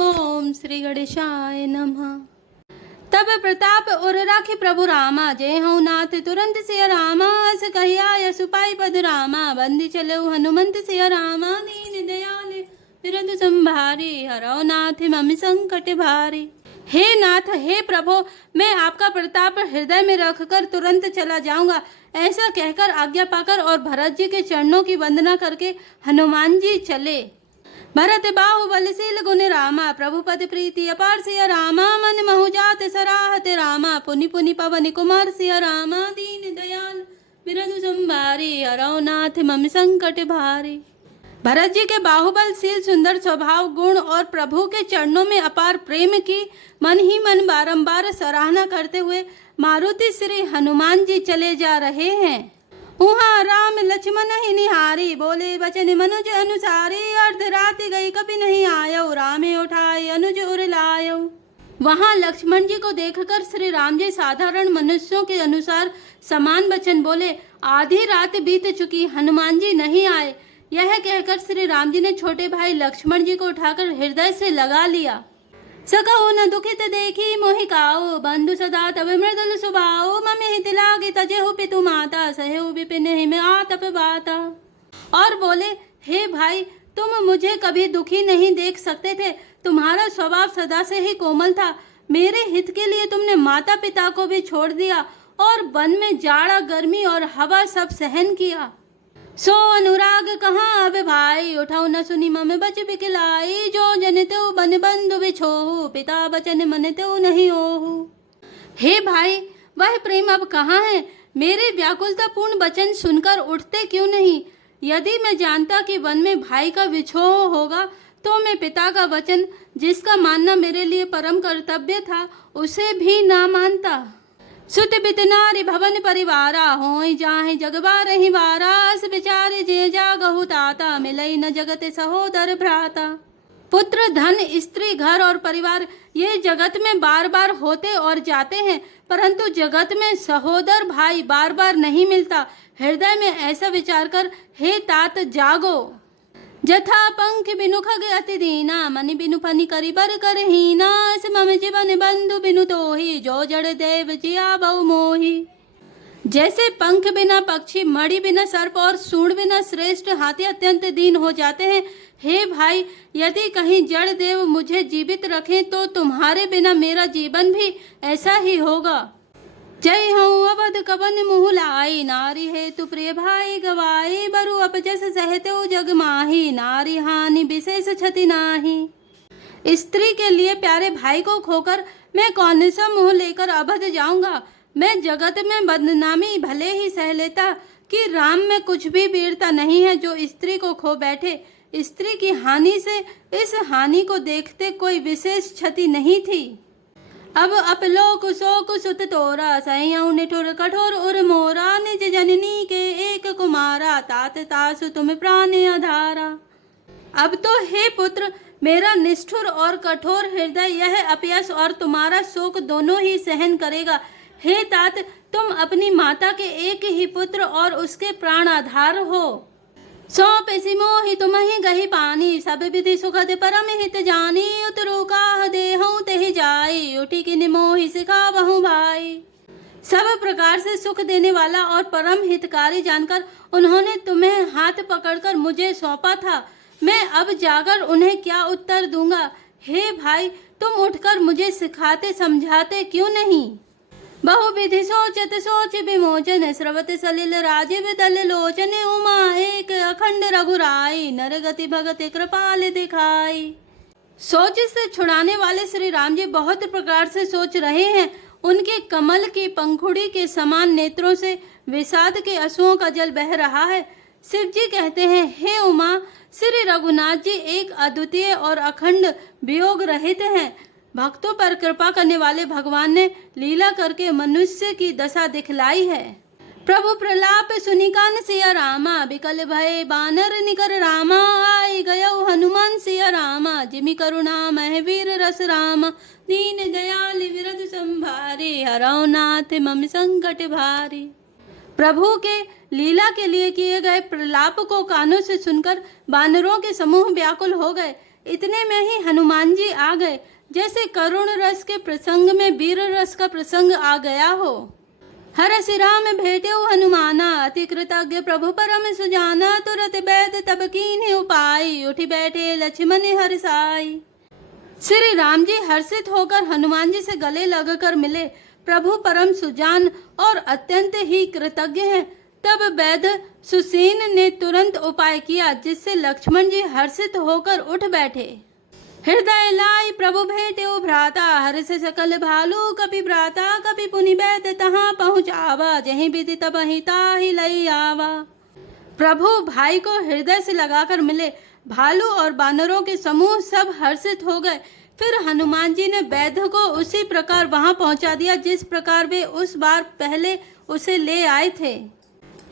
ओम श्री गणेशाय नमः। तब प्रताप और राखी प्रभु रामा, जय हूँ नाथ तुरंत सिया रामा। अस कहिया यसु पाई पद रामा, बंदी चले हनुमंत सिया रामा। दीन दयाल बिरद संभारी, हरौ नाथ मम संकट भारी। हे नाथ, हे प्रभु, मैं आपका प्रताप हृदय में रखकर तुरंत चला जाऊंगा। ऐसा कहकर आज्ञा पाकर और भरत जी के चरणों की वंदना करके हनुमान जी चले। भरत बाहुबलशील गुण रामा, प्रभुपति प्रीति अपार सिया रामा। मन महु जात सराहत रामा, पुनि पुनि पवन कुमार सिया रामा। दीन दयाल बिरधु संभारी, हरौ नाथ मम संकट भारी। भरत जी के बाहुबलशील सुंदर स्वभाव गुण और प्रभु के चरणों में अपार प्रेम की मन ही मन बारंबार सराहना करते हुए मारुति श्री हनुमान जी चले जा रहे हैं। उहाँ राम लक्ष्मण ही निहारी, बोले बचन मनुज अनुसारी। अर्ध राति गई कभी नहीं आयो, रामे उठाए अनुज उर लायो। वहाँ लक्ष्मण जी को देखकर श्री राम जी साधारण मनुष्यों के अनुसार समान वचन बोले। आधी रात बीत चुकी, हनुमान जी नहीं आए। यह कहकर श्री राम जी ने छोटे भाई लक्ष्मण जी को उठाकर हृदय से लगा लिया। सकहु न दुखित देखी मोहि काऊ, बंधु सदा तब मृदुल सुभाऊ। मम हित लागे तजेहु पितु माता, सहेहु विपिन हिम आतप बाता। और बोले, हे भाई, तुम मुझे कभी दुखी नहीं देख सकते थे। तुम्हारा स्वभाव सदा से ही कोमल था। मेरे हित के लिए तुमने माता पिता को भी छोड़ दिया और वन में जाड़ा गर्मी और हवा सब सहन किया। सो अनुराग कहाँ अब भाई, उठाओ न सुनी मम बच बिकलाई। जो जन त्यो बन बंधु बिछोहु, पिता बचन मन त्यो नहीं ओहु। हे भाई, वह प्रेम अब कहाँ है? मेरे व्याकुलता पूर्ण वचन सुनकर उठते क्यों नहीं? यदि मैं जानता कि वन में भाई का विछोह होगा तो मैं पिता का वचन, जिसका मानना मेरे लिए परम कर्तव्य था, उसे भी ना मानता। सुत बित नारी भवन परिवारा, होई जाहि जगबा रही वारा। अस विचारे जे जागहु ताता, मिलई न जगत सहोदर भ्राता। पुत्र, धन, स्त्री, घर और परिवार ये जगत में बार बार होते और जाते हैं, परंतु जगत में सहोदर भाई बार बार नहीं मिलता। हृदय में ऐसा विचार कर हे तात जागो। जथा पंख बिनु खग अति दीना, मनि बिनु फनि करि बर करहीना। अस मम जीवन बंधु बिनु तोहि, जो जड़ देव जिया बहु मोहि। जैसे पंख बिना पक्षी, मणि बिना सर्प और सूंड बिना श्रेष्ठ हाथी अत्यंत दीन हो जाते हैं, हे भाई, यदि कहीं जड़ देव मुझे जीवित रखें तो तुम्हारे बिना मेरा जीवन भी ऐसा ही होगा। जय हूँ अवध कवन मुँह लाई, नारी है तु प्रिय भाई गवाई। बरु अपजस सहते जग माही, नारी हानि विशेष क्षति नाही। स्त्री के लिए प्यारे भाई को खोकर मैं कौन सा मुँह लेकर अवध जाऊंगा। मैं जगत में बदनामी भले ही सह लेता कि राम में कुछ भी वीरता नहीं है जो स्त्री को खो बैठे। स्त्री की हानि से इस हानि को देखते कोई विशेष क्षति नहीं थी। अब अपलोक शोक सुत तोरा, सैयऊ निठुर कठोर उर मोरा। निज जननी के एक कुमारा, तात तासु तुम प्राण आधारा। अब तो हे पुत्र, मेरा निष्ठुर और कठोर हृदय यह अपयश और तुम्हारा शोक दोनों ही सहन करेगा। हे तात, तुम अपनी माता के एक ही पुत्र और उसके प्राण आधार हो। सौंपि मोहि तुम्हि गहि पानी, सब विधि सुखद परम हित जानी। उतरु काह देहऊँ तेहि जाई, उठी किन मोहि सिखावहु भाई। सब प्रकार से सुख देने वाला और परम हितकारी जानकर उन्होंने तुम्हें हाथ पकड़कर मुझे सौंपा था। मैं अब जाकर उन्हें क्या उत्तर दूंगा। हे भाई, तुम उठकर मुझे सिखाते समझाते क्यों नहीं? बहुविधि सोचत सोच विमोचन, स्रवत सलिल राजीव दल लोचन। उमा एक अखंड रघुराई, नर गति भगत कृपाल दिखाई। सोच से छुड़ाने वाले श्री राम जी बहुत प्रकार से सोच रहे हैं। उनके कमल की पंखुड़ी के समान नेत्रों से विषाद के आंसुओं का जल बह रहा है। शिव जी कहते हैं, हे उमा, श्री रघुनाथ जी एक अद्वितीय और अखंड वियोग रहित हैं। भक्तों पर कृपा करने वाले भगवान ने लीला करके मनुष्य की दशा दिखलाई है। प्रभु प्रलाप सुनि कान सिया रामा, बिकल भय बानर निकर रामा। आई गयो हनुमान सिया रामा, जिमि करुणा मह वीर रस रामा। दीन दयाल विरध संभारी, हरौ नाथ मम संकट भारी। प्रभु के लीला के लिए किए गए प्रलाप को कानों से सुनकर वानरों के समूह व्याकुल हो गए। इतने में ही हनुमान जी आ गए, जैसे करुण रस के प्रसंग में वीर रस का प्रसंग आ गया हो। हरसि राम भेटेउ हनुमाना, अति कृतज्ञ प्रभु परम सुजाना, तुरत बैद तब कीन्हि उपाय, उठी बैठे लक्ष्मण हर्षाई। श्री राम जी हर्षित होकर हनुमान जी से गले लगकर मिले। प्रभु परम सुजान और अत्यंत ही कृतज्ञ हैं। तब वैद सुसेन ने तुरंत उपाय किया, जिससे लक्ष्मण जी हर्षित होकर उठ बैठे। हृदय लाई प्रभु भेटेउ भ्राता, हर्ष सकल भालू कपि भ्राता, कपि पुनि बैद तहाँ पहुँचावा, जहीं विधि तबहि ताहि लई आवा। प्रभु भाई को हृदय से लगाकर मिले। भालू और बानरों के समूह सब हर्षित हो गए। फिर हनुमान जी ने वैद्य को उसी प्रकार वहां पहुंचा दिया जिस प्रकार वे उस बार पहले उसे ले आए थे।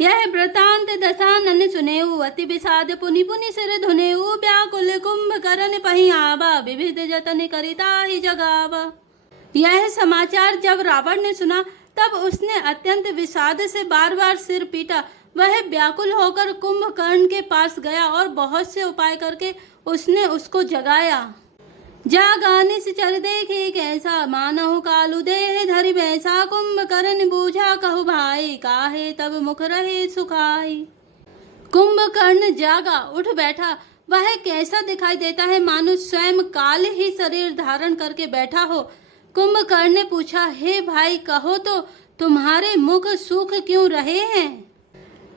यह वृतांत दशानन सुनेऊ, अति विषाद पुनि पुनि सिर धुनेऊ, व्याकुल कुंभकर्ण पहि आवा, विविध जतन करिता ही जगावा। यह समाचार जब रावण ने सुना तब उसने अत्यंत विषाद से बार बार सिर पीटा। वह व्याकुल होकर कुंभकर्ण के पास गया और बहुत से उपाय करके उसने उसको जगाया। जागाने से चल देखे कैसा, मानहु कालू देह धरि बैसा, कुंभकर्ण बूझा कहु भाई, काहे तब मुख रहे सुखाई। कुंभकर्ण जागा, उठ बैठा। वह कैसा दिखाई देता है, मानो स्वयं काल ही शरीर धारण करके बैठा हो। कुंभकर्ण ने पूछा, हे भाई कहो तो तुम्हारे मुख सूख क्यों रहे हैं।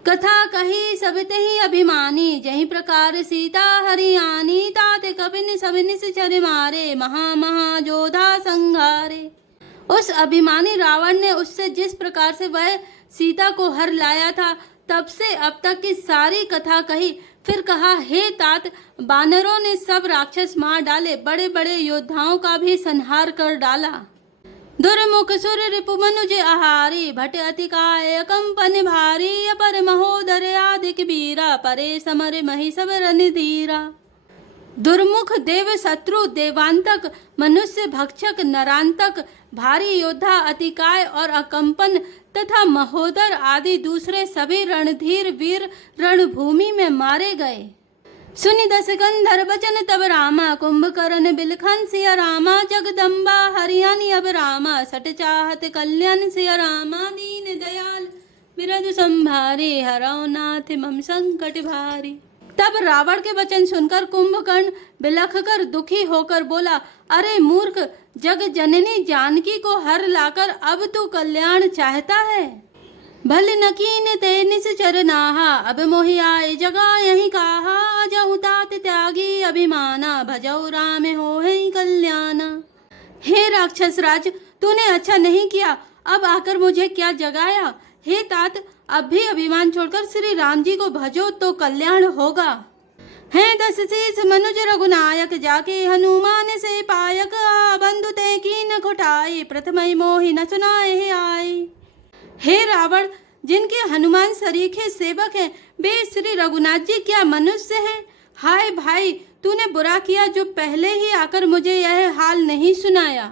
कथा कही सबते ही अभिमानी, जही प्रकार सीता हरियाणी, ताते कपिन सबिन से चर मारे, महा महा जोधा संघारे। उस अभिमानी रावण ने उससे जिस प्रकार से वह सीता को हर लाया था, तब से अब तक की सारी कथा कही। फिर कहा, हे तात, बानरों ने सब राक्षस मार डाले, बड़े बड़े योद्धाओं का भी संहार कर डाला। दुर्मुख सुर रिपु मनुज आहारी, भट अति काय कंपन भारी, अपर महोदर आदिक वीरा, परे समर मही सब रणधीरा। दुर्मुख देव शत्रु देवांतक, मनुष्य भक्षक नरांतक, भारी योद्धा अतिकाय और अकंपन तथा महोदर आदि दूसरे सभी रणधीर वीर रणभूमि में मारे गए। सुनि दस गंधर बचन तब रामा, कुंभकर्ण बिलखन सिया रामा, जगदम्बा हरियाणी अब रामा, सट चाहत कल्याण सिया रामा, दीन दयाल बिरद संभारे, हरौ नाथ मम संकट भारी। तब रावण के वचन सुनकर कुंभकर्ण बिलख कर दुखी होकर बोला, अरे मूर्ख, जग जननी जानकी को हर लाकर अब तू कल्याण चाहता है। भल नकीन ते निश्चर नाहा, अब मोहि आए जगा यही काहा, जहु तात त्यागी अभिमाना, भजौ राम होहि कल्याणा। हे राक्षस राज, तूने अच्छा नहीं किया, अब आकर मुझे क्या जगाया। हे तात, अब भी अभिमान छोड़कर श्री राम जी को भजो तो कल्याण होगा। हैं 10 शीस मनुज रघुनायक, जाके हनुमान से पायक, बंधु ते कीन खुटाई, प्रथमहि मोहि न सुनाए आए। हे रावण, जिनके हनुमान सरीखे सेवक हैं, वे श्री रघुनाथ जी क्या मनुष्य हैं। हाय भाई, तूने बुरा किया जो पहले ही आकर मुझे यह हाल नहीं सुनाया।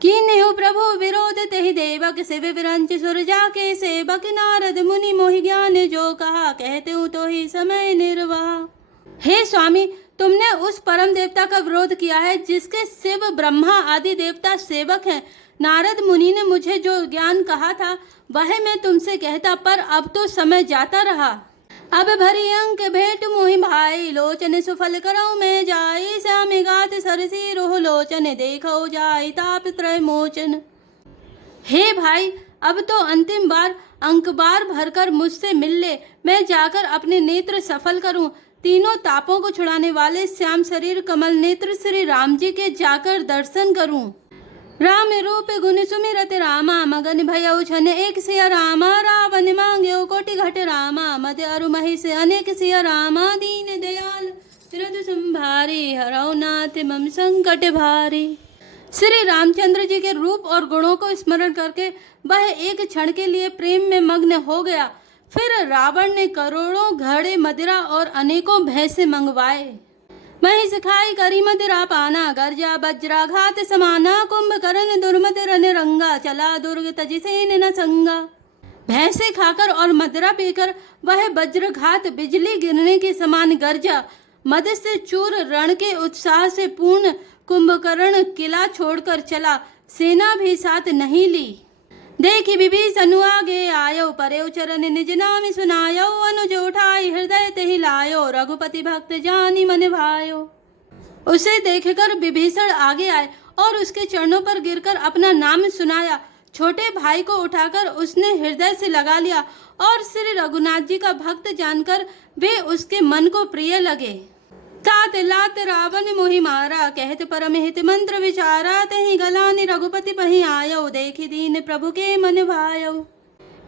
कीन्हु प्रभु विरोध तेहि देवक, शिव विरंच सुर जाके सेवक, नारद मुनि मोहि ज्ञान जो कहा, कहते हूँ तो ही समय निर्वाह। हे स्वामी, तुमने उस परम देवता का विरोध किया है जिसके शिव ब्रह्मा आदि देवता सेवक हैं। नारद मुनि ने मुझे जो ज्ञान कहा था वह मैं तुमसे कहता, पर अब तो समय जाता रहा। अब भरी अंक भेंट मोहि भाई, लोचन सुफल करौ मैं जाई, श्याम गात सरसी रोह लोचन, देखो जाई ताप त्रय मोचन। हे भाई, अब तो अंतिम बार अंक बार भरकर मुझसे मिल ले, मैं जाकर अपने नेत्र सफल करूं। तीनों तापों को छुड़ाने वाले श्याम शरीर कमल नेत्र श्री राम जी के जाकर दर्शन करूं। राम रूप गुण सुमिरत रामा, मगन भयउ छन एक सिया रामा, रावण मांग्यो कोटि घट रामा, मद अरु महि से अनेक सिया रामा, दीन दयाल बिरद संभारे, हरौ नाथ मम संकट भारे। श्री रामचंद्र जी के रूप और गुणों को स्मरण करके वह एक क्षण के लिए प्रेम में मग्न हो गया। फिर रावण ने करोड़ों घड़े मदिरा और अनेकों भैंसे मंगवाए। महिष खाई करी मदिरा पाना, गर्जा वज्राघात समाना, कुंभकर्ण दुर्मद रन रंगा, चला दुर्ग तजि सेन न संगा। भैंसे खाकर और मदिरा पीकर वह वज्रघात बिजली गिरने के समान गर्जा। मद से चूर रण के उत्साह से पूर्ण कुंभकर्ण किला छोड़कर चला, सेना भी साथ नहीं ली। देखी विभीषण आगे आयो, परेउ चरण निज नाम सुनायो, अनुज उठाई हृदय तेहि लायो, रघुपति भक्त जानी मन भायो। उसे देखकर विभीषण आगे आए और उसके चरणों पर गिरकर अपना नाम सुनाया। छोटे भाई को उठाकर उसने हृदय से लगा लिया और श्री रघुनाथ जी का भक्त जानकर वे उसके मन को प्रिय लगे। तात लात रावण मोहि मारा, कहत परम हित मंत्र विचारा, तहि गलानि रघुपति पहि आयो, देखि दीन प्रभु के मन भायो।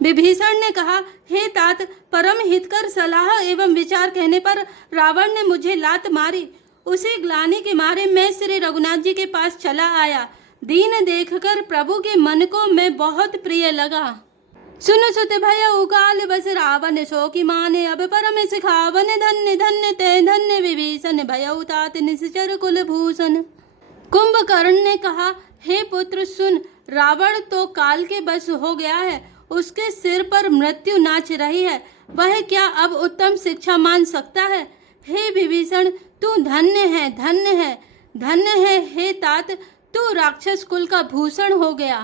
विभीषण ने कहा, हे तात, परम हितकर सलाह एवं विचार कहने पर रावण ने मुझे लात मारी। उसे ग्लानि के मारे मैं श्री रघुनाथ जी के पास चला आया। दीन देखकर प्रभु के मन को मैं बहुत प्रिय लगा। सुन सुत भयउ काल बस रावण, सो की माने अब परम सिखावन, धन्य धन्य ते धन्य विभीषण, भयउ तात निश्चर कुल भूषण। कुंभकर्ण ने कहा, हे पुत्र सुन, रावण तो काल के बस हो गया है, उसके सिर पर मृत्यु नाच रही है, वह क्या अब उत्तम शिक्षा मान सकता है। हे विभीषण, तू धन्य है, धन्य है, धन्य है। हे तात, तू राक्षस कुल का भूषण हो गया।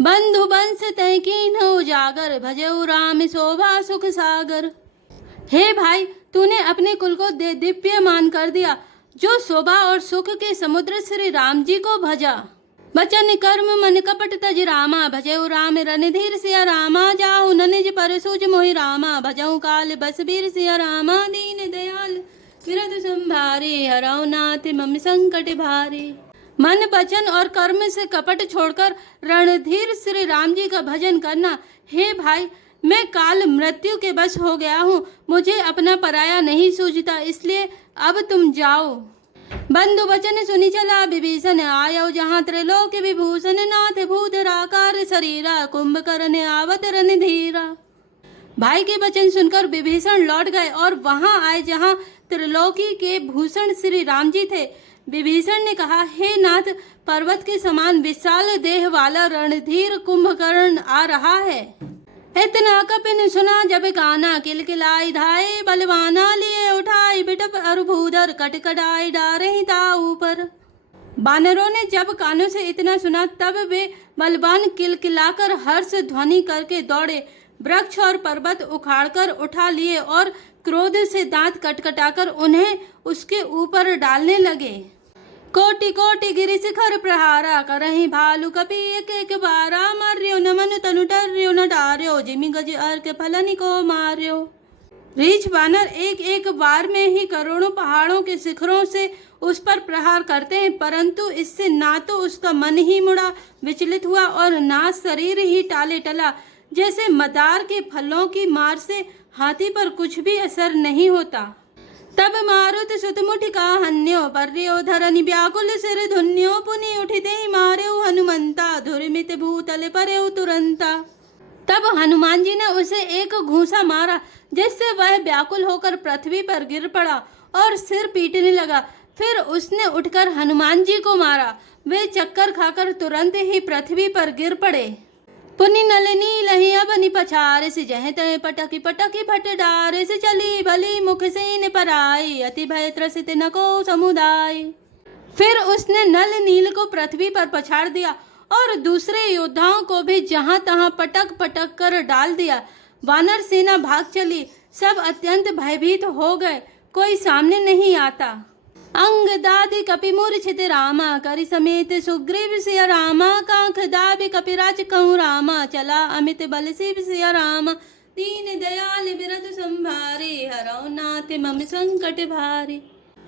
बंधु बंस तय कीन्ह उजागर, भजऊ राम शोभा सुख सागर। हे भाई, तूने अपने कुल को दिव्यमान कर दिया, जो शोभा और सुख के समुद्र श्री राम जी को भजा। बचन कर्म मन कपट तज रामा, भजऊ राम रणधीर सिया रामा, जाहु न निज पर सूझ मोहि रामा, भजऊ काल बस बीर सिया रामा, दीन दयाल विरध संभारे, हरऊ नाथ मम संकट भारे। मन वचन और कर्म से कपट छोड़कर रणधीर श्री राम जी का भजन करना। हे भाई, मैं काल मृत्यु के बस हो गया हूँ, मुझे अपना पराया नहीं सूझता, इसलिए अब तुम जाओ। बंधु वचन सुनी चला विभीषण, आयो जहाँ त्रिलोक विभूषण, नाथ भूधराकार शरीरा, कुंभकर्ण आवत रणधीरा। भाई के वचन सुनकर विभीषण लौट गए और वहां आए जहाँ त्रिलोकी के भूषण श्री राम जी थे। विभीषण ने कहा, हे नाथ, पर्वत के समान विशाल देह वाला रणधीर कुंभकर्ण आ रहा है। इतना कपिन सुना जब काना, किलकिलाई धाये बलवाना, लिए उठाई बिटप अरुभूधर, कटकटाई डारे ता ऊपर। बानरों ने जब कानों से इतना सुना तब वे बलवान किलकिलाकर हर्ष ध्वनि करके दौड़े, वृक्ष और पर्वत उखाड़कर उठा लिए और क्रोध से दांत कटकटाकर उन्हें उसके ऊपर डालने लगे। कोटि कोटि गिरि शिखर प्रहारा, करहि भालु कपि एक एक बारा, मर्यो न मनु तनु टर्यो न डार्यो, जिमि गज अर्क फलनि को मार्यो। रीछ बानर एक एक बार में ही करोड़ों पहाड़ों के शिखरों से उस पर प्रहार करते हैं, परंतु इससे ना तो उसका मन ही मुड़ा विचलित हुआ और ना शरीर ही टाले टला। जैसे मदार के फलों की मार से हाथी पर कुछ भी असर नहीं होता। तब मारुत सुत मुठि का हन्यो, पर्यो धरनि व्याकुल सिर धुन्यो, पुनि उठिते मार्यो हनुमंता, धुरमित भूतल पर्यो तुरंता। तब हनुमान जी ने उसे एक घूंसा मारा, जिससे वह व्याकुल होकर पृथ्वी पर गिर पड़ा और सिर पीटने लगा। फिर उसने उठकर हनुमान जी को मारा, वे चक्कर खाकर तुरंत ही पृथ्वी पर गिर पड़े। पुनि नलिनी लही अबनि पछारे, से जह तय पटकी पटकी फट डारे, से चली बली मुख सेन पराई, अति भय त्रसित न को समुदाय। फिर उसने नल नील को पृथ्वी पर पछाड़ दिया और दूसरे योद्धाओं को भी जहां तहां पटक पटक कर डाल दिया। वानर सेना भाग चली, सब अत्यंत भयभीत हो गए, कोई सामने नहीं आता। अंग दादि कपि मूर्छित रामा, करि समेत सुग्रीव सिया रामा, कांख दाबि कपिराज कहूँ रामा, चला अमित बल शिव सिया रामा, दीन दयाल बिरध संभारे, हरौ नाथ मम संकट भारे।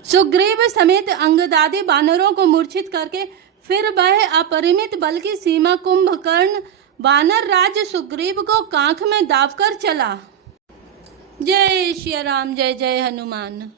सुग्रीव समेत अंगदादि बानरों को मूर्छित करके फिर वह अपरिमित बल की सीमा कुंभकर्ण वानर राज सुग्रीव को कांख में दाबकर चला। जय श्री राम, जय जय हनुमान।